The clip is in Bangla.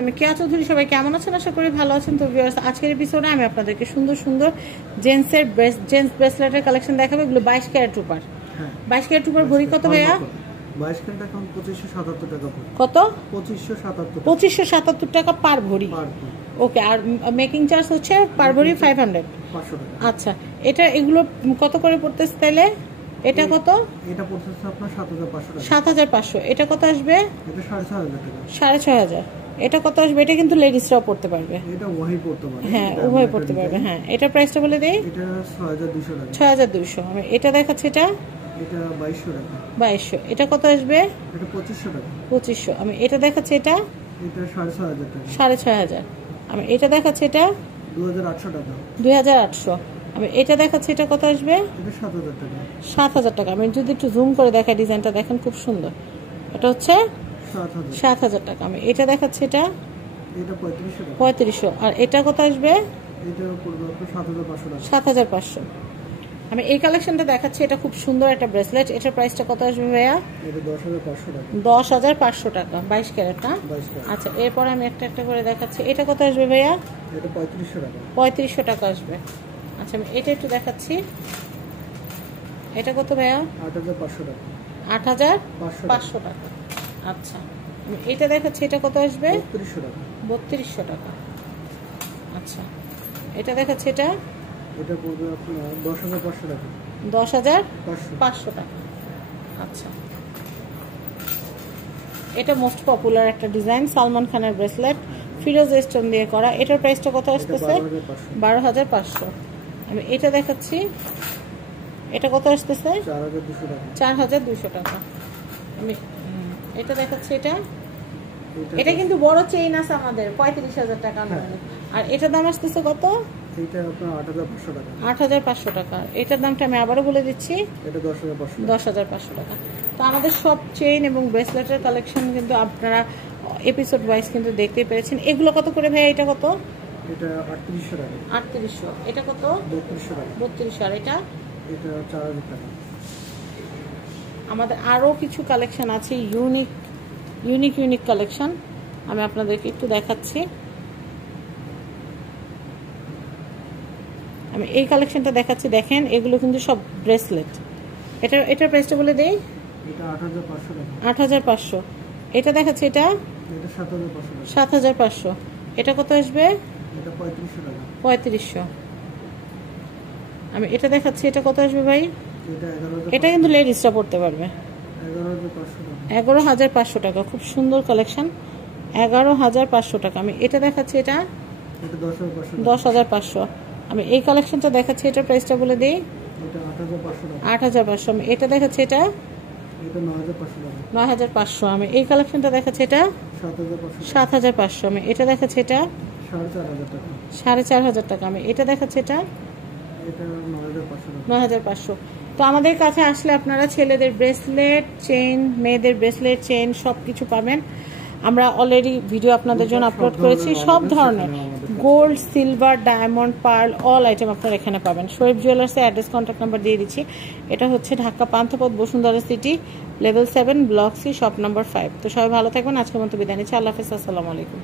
আমি কেয়া চৌধুরী, সবাই কেমন আছেন? আশা করি ভালো আছেন। তো ভিউয়ার্স, আজকের এপিসোডে আমি আপনাদেরকে সুন্দর সুন্দর জেন্টস ব্রেসলেটের কালেকশন দেখাবো। এগুলো 22 ক্যারেট রূপার। 22 ক্যারেট রূপার ভরি কত ভাইয়া? 22 ক্যারেট এখন 2577 টাকা। কত? 2577 টাকা পার ভরি। ওকে, আর মেকিং চার্জ হচ্ছে পার ভরি 500 টাকা। আচ্ছা, এগুলো কত করে পড়তেছে তাইলে? এটা কত? এটা পড়তেছে আপনার 7500 টাকা। 7500। এটা কত আসবে? এটা 6500 টাকা। 6500। এটা কত আসবে? এটা কিন্তু লেডিসরাও পড়তে পারবে। এটা ওয়াহি পড়তে পারবে। হ্যাঁ, উভয় পড়তে পারবে। হ্যাঁ, এটা প্রাইসটা বলে দেই। এটা 6200 টাকা। 6200। আমি এটা দেখাচ্ছি, এটা 2200 টাকা। 2200। এটা কত আসবে? এটা 2500 টাকা। 2500। আমি এটা দেখাচ্ছি, এটা 6500 টাকা। 6500। আমি এটা দেখাচ্ছি, এটা 2800 টাকা। 2800। আমি এটা দেখাচ্ছি, এটা কত আসবে? এটা 7000 টাকা। 7000 টাকা। আমি যদি একটু জুম করে দেখাই, ডিজাইনটা দেখেন খুব সুন্দর। এটা হচ্ছে 7000 টাকা। আমি এটা দেখাচ্ছি, এটা 3500। আর এটা কত আসবে? এটা পড়বে আপনার 7500 টাকা। 7500। আমি এই কালেকশনটা দেখাচ্ছি, এটা খুব সুন্দর একটা ব্রেসলেট। এটার প্রাইসটা কত আসবে ভাইয়া? এটা 10500 টাকা। 10500 টাকা। 22 ক্যারেট না? 22 ক্যারেট। আচ্ছা, এরপর আমি একটা একটা করে দেখাচ্ছি। এটা কত আসবে ভাইয়া? এটা 3500 টাকা। 3500 টাকা আসবে। আচ্ছা, আমি এটা একটু দেখাচ্ছি। এটা কত ভাইয়া? 8500 টাকা। 8500 টাকা। আচ্ছা, আমি এটা দেখাচ্ছি। এটা কত আসবে? 3200 টাকা। 3200 টাকা। আচ্ছা, এটা দেখাচ্ছি, এটা পড়বে আপনার 10500 টাকা। 10500 টাকা। আচ্ছা, এটা মোস্ট পপুলার একটা ডিজাইন, সালমান খানের ব্রেসলেট, ফিরোজ স্টোন দিয়ে করা। এটার প্রাইসটা কত আসতেছে? 12500। আমি এটা দেখাচ্ছি। এটা কত আসতেছে? 4200 টাকা। 4200 টাকা। আমি এটা দেখাচ্ছি। এটা কিন্তু বড় চেইন আছে আমাদের, 35000 টাকা। আর এটার দাম আসতেছে কত? এটা আপনার 8500 টাকা। 8500 টাকা। এটার দামটা আমি আবারও বলে দিচ্ছি, এটা 10500। 10500 টাকা। তো আমাদের সব চেইন এবং ব্রেসলেটের কালেকশন কিন্তু আপনারা এপিসোড ওয়াইজ কিন্তু দেখতেই পেরেছেন। এগুলো কত করে ভাই? এটা কত? এটা 3800 টাকা। 3800। এটা কত? 3200 টাকা। 3200। আর এটা 4000 টাকা। আমাদের আরও কিছু কালেকশন আছে, ইউনিক কালেকশন। আমি আপনাদেরকে একটু দেখাচ্ছি। আমি এই কালেকশনটা দেখাচ্ছি, দেখেন এগুলো কিন্তু সব ব্রেসলেট। এটার প্রাইসটা বলে দেই। এটা 8500 টাকা। 8500। এটা দেখাচ্ছি, এটা 7500 টাকা। 7500। এটা কত আসবে? এটা 3500 টাকা। 3500। আমি এটা দেখাচ্ছি, এটা কত আসবে ভাই? এটা 11000। এটা কিন্তু লেডিসরা পড়তে পারবে। 11500 টাকা। 11500 টাকা। খুব সুন্দর কালেকশন, 11500 টাকা। আমি এটা দেখাচ্ছি, এটা 10500। 10500। আমি এই কালেকশনটা দেখাচ্ছি, এটার প্রাইসটা বলে দিই। এটা 8500 টাকা। 8500। আমি এটা দেখাচ্ছি, এটা 9500 টাকা। 9500। আমি এই কালেকশনটা দেখাচ্ছি, এটা 7500। 7500। আমি এটা দেখাচ্ছি, এটা 4500 টাকা। 4500 টাকা। আমি এটা দেখাচ্ছি, এটা 9500 টাকা। 9500। তো আমাদের কাছে আসলে আপনারা ছেলেদের ব্রেসলেট, চেইন, মেয়েদের ব্রেসলেট, চেইন সব কিছু পাবেন। আমরা অলরেডি ভিডিও আপনাদের জন্য আপলোড করেছি। সব ধরনের gold, silver, diamond, pearl, all item আপনারা এখানে পাবেন। শরীফ জুয়েলার্সের অ্যাড্রেস, কন্ট্যাক্ট নাম্বার দিয়ে দিচ্ছি। এটা হচ্ছে Dhaka Panthapath, Bashundhara city, level 7, block C, shop number 5। তো সবাই ভালো থাকবেন। আজকের মতো বিদায় নিচ্ছি। আল্লাহ হাফেজ। আসসালামু আলাইকুম।